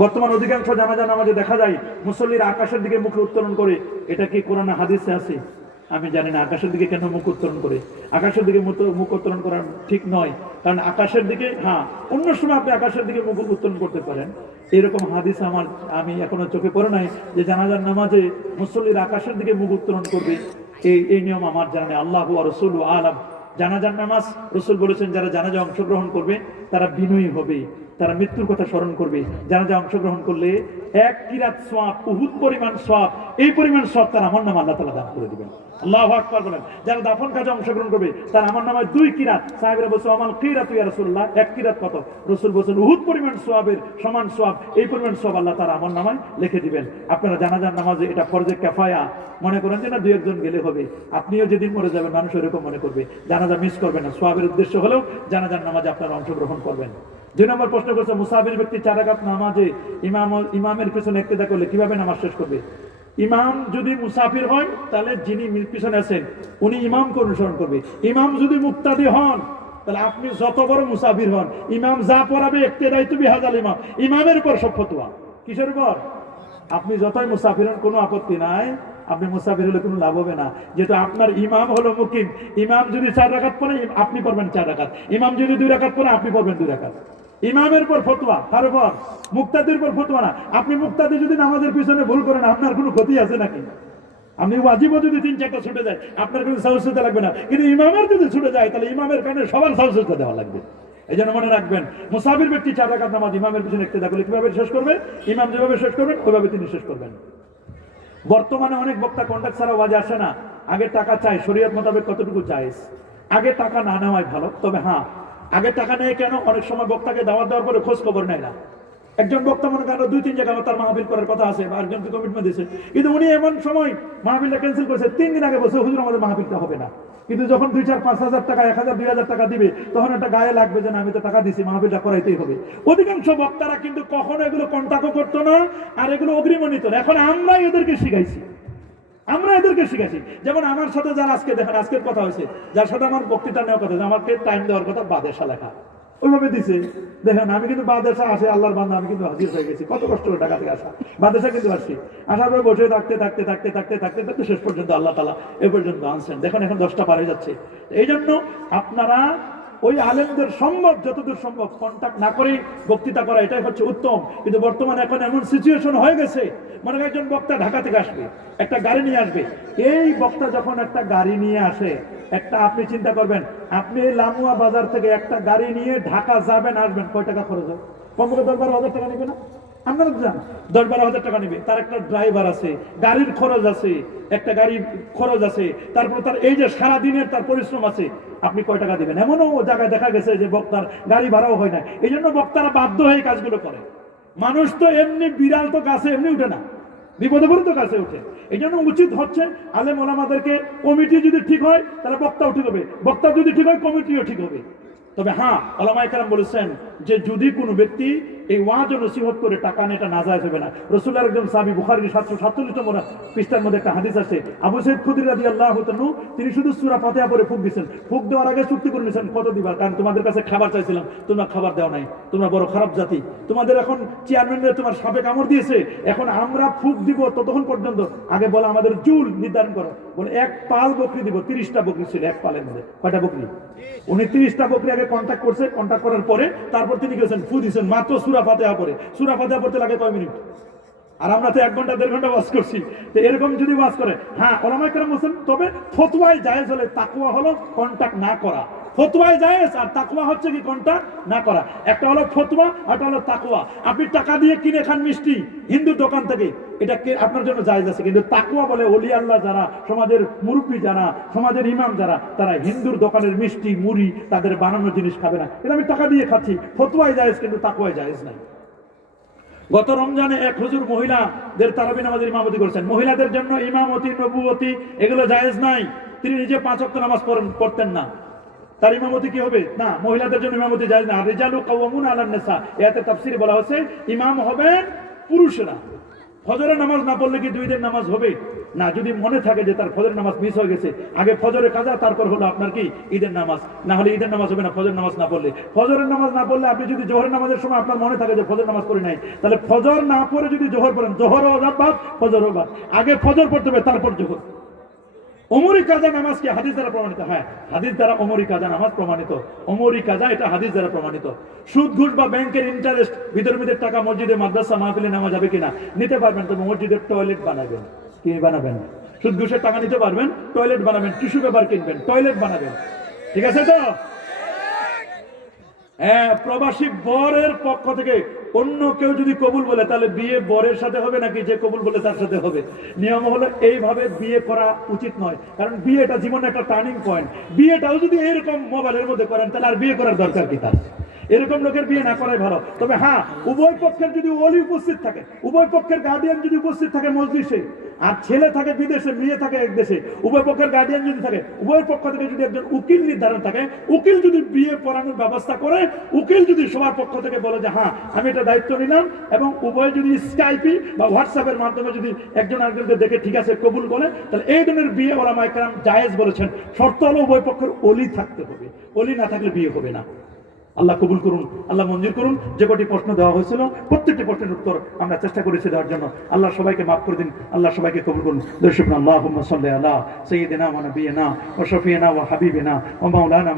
বর্তমান অধিকাংশ জানাজা নামাজে দেখা যায়, মুসল্লিরা আকাশের দিকে মুখ উত্তোলন করে। এটা কি কোরআন হাদিসে আছে? আমি জানি না, আকাশের দিকে কেন মুখ উত্তোলন করে? আকাশের দিকে মুখ উত্তোলন করা ঠিক নয়, কারণ আকাশের দিকে হ্যাঁ অন্য সময় আপনি আকাশের দিকে মুখ উত্তোলন করতে পারেন। এরকম হাদিস আমার, আমি এখনও চোখে পড়ে নাই যে জানাজার নামাজে মুসল্লির আকাশের দিকে মুখ উত্তোলন করবে। এই এই নিয়ম আমার জানা আল্লাহ রসুল আলম। জানাজার নামাজ রসুল বলেছেন, যারা জানাজা অংশগ্রহণ করবে, তারা বিনয়ী হবে, তারা মৃত্যুর কথা স্মরণ করবে। জানাজা অংশগ্রহণ করলে এক কিরাত সোয়াব উহুদ পরিমাণ সোয়াব এই পরিমাণ সোয়াব তার আমার নাম আল্লাহ তালা দান করে দিবেন। আল্লাহ যারা দাফন কাজে অংশগ্রহণ করবে, তার আমার নামে দুই কিরাত। সাহেবরা বলছে আমার কিরাত ইয়া রাসূলুল্লাহ এক কিরাত কত? রসুল বলছেন পরিমাণ সোয়াবের সমান সোয়াব এই পরিমাণ সোয়াব আল্লাহ তারা আমার নামায় লিখে দিবেন। আপনারা জানাজার নামাজে এটা ফরজে কাফায়া। মনে করেন যে না একজন গেলে হবে। আপনিও যেদিন মরে যাবেন, মানুষ এরকম মনে করবে। জানাজা মিস করবেন না। সোয়াবের উদ্দেশ্য হলেও জানাজার নামাজে আপনারা অংশগ্রহণ করবেন। দুই নম্বর প্রশ্ন করছে, মুসাফির ব্যক্তি চার রাকাত নামাজে ইমাম, ইমামের পিছনে একতেদা করলে কীভাবে নামাজ শেষ করবে? ইমাম যদি মুসাফির হয়, তাহলে যিনি পিছনে আছেন, উনি ইমামকে অনুসরণ করবে। ইমাম যদি মুক্তাদি হন, তাহলে আপনি যত বড় মুসাফির হন, ইমাম যা পড়াবে একতে দায়িত্ব বিহাজাল ইমাম। ইমামের উপর সব কিসের উপর? আপনি যতই মুসাফির হন, কোনো আপত্তি নাই। আপনি মুসাফির হলে কোনো লাভ হবে না। যেহেতু আপনার ইমাম হলো মুকিম, ইমাম যদি চার রাখাত পরে আপনি পড়বেন চার রাখাত ইমাম যদি দুই রাখাত পরে আপনি পড়বেন দুই রাখাত ইমামের পর ফতোয়া তার উপর মুক্তাদির পর ফতোয়া না। আপনি মুক্তাদি যদি নামাজের পিছনে ভুল করেন, আপনার কোনো ক্ষতি আছে নাকি? আপনি ওয়াজিবও যদি তিন চারটা ছুটে যায়, আপনার কোনো সাহসিতে লাগবে না। কিন্তু ইমামের যদি ছুটে যায়, তাহলে ইমামের কারণে সবার সাহসিতে দেওয়া লাগবে। এই জন্য মনে রাখবেন, মুসাফির ব্যক্তি চার রাকাত নামাজ ইমামের পিছনে একতে দেখলে কীভাবে শেষ করবে? ইমাম যেভাবে শেষ করবেন, ওইভাবে তিনি শেষ করবেন। বর্তমানে অনেক বক্তা কন্ট্যাক্ট ছাড়া ওয়াজে আসে না। আগে টাকা চাই, শরীয়ত মোতাবেক কতটুকু চাই? আগে টাকা না নেওয়াই ভালো। তবে হ্যাঁ আগে টাকা নেয় কেন অনেক সময় বক্তাকে দাওয়াত দেওয়ার পরে খোঁজ খবর নেয় না? একজন বক্তা মনে করেন, দুই, তিন জায়গায় তার মাহবিল করার কথা আছে, বা একজনকে কমিটমেন্ট দিয়েছে। কিন্তু উনি এমন সময় মাহবিলটা ক্যান্সেল করেছে, তিন দিন আগে বসে হুজুর, আমাদের মাহবিলটা হবে না। কিন্তু যখন দুই, চার, পাঁচ, হাজার টাকা, এক হাজার, দুই হাজার টাকা দিবে, তখন একটা গায়ে লাগবে যে, না, আমি তো টাকা দিছি মাহবিলটা করাইতেই হবে। অধিকাংশ বক্তারা কিন্তু কখনো এগুলো কন্টাক্টও করতো না, আর এগুলো অগ্রিম নিত না। এখন আমরাই এদেরকে শিখাইছি। আমরা এদেরকে শিখাইছি। যেমন আমার সাথে যারা আজকে দেখেন, আজকের কথা হয়েছে, যার সাথে আমার বক্তৃতা নেওয়ার কথা আমাকে টাইম দেওয়ার কথা? বাদেশা লেখা। ওইভাবে দিছে। দেখেন, আমি কিন্তু বাদেশা আসে, আল্লাহর বান্ধব আমি কিন্তু হাজির হয়ে গেছি। কত কষ্ট করে ঢাকা থেকে আসা। বাদেশা কিন্তু আসছি। আসার পরে বসে থাকতে থাকতে থাকতে থাকতে থাকতে থাকতে শেষ পর্যন্ত আল্লাহ তালা এ পর্যন্ত আনছেন। দেখেন, এখন দশটা পারে যাচ্ছে। এই জন্য আপনারা ওই আলেমদের সম্ভব, যতদূর সম্ভব কন্ট্যাক্ট না করে বক্তৃতা করা, এটাই হচ্ছে উত্তম। কিন্তু বর্তমানে এখন এমন সিচুয়েশন হয়ে গেছে, মনে হয় একজন বক্তা ঢাকা থেকে আসবে, একটা গাড়ি নিয়ে আসবে। এই বক্তা যখন একটা গাড়ি নিয়ে আসে, একটা আপনি চিন্তা করবেন, আপনি লামুয়া বাজার থেকে একটা গাড়ি নিয়ে ঢাকা যাবেন, আসবেন, কয় টাকা খরচ হয়? কমপক্ষে দরকার হাজার টাকা নেবে না? আপনারা জান দশ বারো হাজার টাকা নেবে। তার একটা ড্রাইভার আছে, গাড়ির খরচ আছে, একটা গাড়ির খরচ আছে, তারপর তার এই যে তার পরিশ্রম আছে, আপনি কয় টাকা দেবেন? এমনও জায়গায় দেখা গেছে যে বক্তার গাড়ি ভাড়াও হয় না এই জন্য বক্তারা বাধ্য হয়ে কাজগুলো করে। মানুষ তো এমনি বিড়াল তো গাছে এমনি উঠে না। বিপদে পড়ে তো কাছে ওঠে এই জন্য উচিত হচ্ছে আলেম ওলামাদেরকে কমিটি যদি ঠিক হয়, তাহলে বক্তাও ঠিক হবে। বক্তা যদি ঠিক হয়, কমিটিও ঠিক হবে। তবে হ্যাঁ আলামাই কালাম বলেছেন যে যদি কোনো ব্যক্তি এই ওয়াজ ও নসিহত করে টাকা নিয়ে, এটা নাজায়জ হবে না। রসুল্লাহ একজন সাবি বুখারির সাতশো সাতচল্লিশ নম্বর পৃষ্ঠার মধ্যে একটা হাদিস আছে। আবু সৈদ খুদির রাদি আল্লাহ তানু তিনি শুধু সুরা ফাতেহা পরে ফুক দিচ্ছেন ফুক দেওয়ার আগে চুক্তি করে নিয়েছেন, কত দিবার কারণ তোমাদের কাছে খাবার চাইছিলাম, তোমরা খাবার দেওয়া নাই। তোমরা বড় খারাপ জাতি। তোমাদের এখন চেয়ারম্যানরা তোমার সাপে কামড় দিয়েছে। এখন আমরা ফুক দিব ততক্ষণ পর্যন্ত। আগে বলে আমাদের চুল নির্ধারণ করো। বলে, এক পাল বকরি দিব। তিরিশটা বকরি ছিল, এক পালের মধ্যে। কয়টা বকরি? উনি তিরিশটা বকরি আগে কন্ট্যাক্ট করছে। কন্ট্যাক্ট করার পরে তারপর তিনি গেছেন, ফু দিয়েছেন, মাত্র সুরা ফাতেহা পরে সুরা ফাতেহা পড়তে লাগে কয় মিনিট? আর আমরা তো এক ঘণ্টা, দেড় ঘণ্টা বাস করছি। তো এরকম যদি বাস করে হ্যাঁ ওলামাই কেন বলছেন, তবে ফতুয়ায় জায়েজ হলে তাকুয়া হলো কন্ট্যাক্ট না করা। ফতুয়ায় জায়েজ আর তাকুয়া হচ্ছে কি কন্ট্যাক্ট না করা। একটা হলো ফতুয়া একটা হলো তাকুয়া আপনি টাকা দিয়ে কিনে খান মিষ্টি হিন্দু দোকান থেকে, এটা আপনার জন্য জায়েজ আছে। কিন্তু তাকুয়া বলে অলি আল্লাহ যারা, সমাজের মুরব্বী যারা, সমাজের ইমাম যারা, তারা হিন্দুর দোকানের মিষ্টি, মুড়ি, তাদের বানানো জিনিস খাবে না। এটা আমি টাকা দিয়ে খাচ্ছি। ফতুয়ায় জায়েজ, কিন্তু তাকুয়ায় জায়েজ নাই। গত রমজানে এক হুজুর মহিলাদের তারাবি নামাজের ইমামতি করছেন। মহিলাদের জন্য ইমামতি, নবুয়তি, এগুলো জায়েজ নাই। তিনি নিজে পাঁচ অক্ট নামাজ পড়তেন না। তার ইমামতি কি হবে? না, মহিলাদের জন্য ইমামতি যায় না। রিজালু কাওয়ামুন আলান নিসা। এতে তাফসিরে বলা হচ্ছে ইমাম হবেন পুরুষরা। ফজরের নামাজ না পড়লে কি দুই দিন নামাজ হবে? না, যদি মনে থাকে যে তার ফজরের নামাজ মিস হয়ে গেছে, আগে ফজরের কাজা, তারপর হলো আপনার কি? ঈদের নামাজ। না হলে ঈদের নামাজ হবে না ফজর নামাজ না পড়লে। ফজরের নামাজ না পড়লে আপনি যদি জোহরের নামাজের সময় আপনার মনে থাকে যে ফজর নামাজ পড়ে নাই, তাহলে ফজর না পড়ে যদি জোহর পড়েন জোহর ও বাদ ফজর বাদ। আগে ফজর পড়তে হবে, তারপর জোহর। অমরি কাজা নামাজ কি হাদিস দ্বারা প্রমাণিত? হ্যাঁ হাদিস দ্বারা অমরি কাজা নামাজ প্রমাণিত। অমরি কাজা এটা হাদিস দ্বারা প্রমাণিত। সুদ, ঘুষ বা ব্যাংকের ইন্টারেস্ট বিধর্মীদের টাকা, মসজিদে, মাদ্রাসা, মাহফিলে নেওয়া যাবে কিনা? নিতে পারবেন, তবে মসজিদের টয়লেট বানাবেন। কি বানাবেন? সুদ, ঘুষের টাকা নিতে পারবেন টয়লেট বানাবেন টিস্যু পেপার কিনবেন টয়লেট বানাবেন। ঠিক আছে তো? প্রবাসী বরের পক্ষ থেকে অন্য কেউ যদি কবুল বলে, তাহলে বিয়ে বরের সাথে হবে নাকি যে কবুল বলে তার সাথে হবে? নিয়ম হলো এইভাবে বিয়ে করা উচিত নয়। কারণ বিয়েটা জীবনের একটা টার্নিং পয়েন্ট। বিয়েটাও যদি এরকম মোবাইলের মধ্যে করেন, তাহলে আর বিয়ে করার দরকার কি তার? এরকম লোকের বিয়ে না করাই ভালো। তবে হ্যাঁ উভয় পক্ষের যদি ওলি উপস্থিত থাকে, উভয় পক্ষের গার্ডিয়ান যদি উপস্থিত থাকে মসজিদে আর ছেলে থাকে বিদেশে, মেয়ে থাকে এক দেশে, উভয় পক্ষের গার্ডিয়ান যদি থাকে, উভয় পক্ষ থেকে যদি একজন উকিল নির্ধারণ থাকে, উকিল যদি বিয়ে পড়ানোর ব্যবস্থা করে, উকিল যদি সবার পক্ষ থেকে বলে যে হ্যাঁ আমি এটা দায়িত্ব নিলাম এবং উভয় যদি স্কাইপি বা হোয়াটসঅ্যাপের মাধ্যমে যদি একজন আরেকজনকে দেখে ঠিক আছে, কবুল বলে, তাহলে এই ধরনের বিয়ে ওলামা একরাম জায়েজ বলেছেন। শর্ত হলো উভয় পক্ষের অলি থাকতে হবে। অলি না থাকলে বিয়ে হবে না। আল্লাহ কবুল করুন, আল্লাহ মঞ্জুর করুন। যে কটি প্রশ্ন দেওয়া হয়েছিল, প্রত্যেকটি প্রশ্নের উত্তর আমরা চেষ্টা করেছি দেওয়ার জন্য। আল্লাহ সবাইকে মাফ করে দিন, আল্লাহ সবাইকে কবুল করুন। দর্শক আল্লাহ সাল্লাহ সঈদিনা ওয়া নবীনা ও শফিয়িনা ওয়া হাবিবিনা ও মাওলানা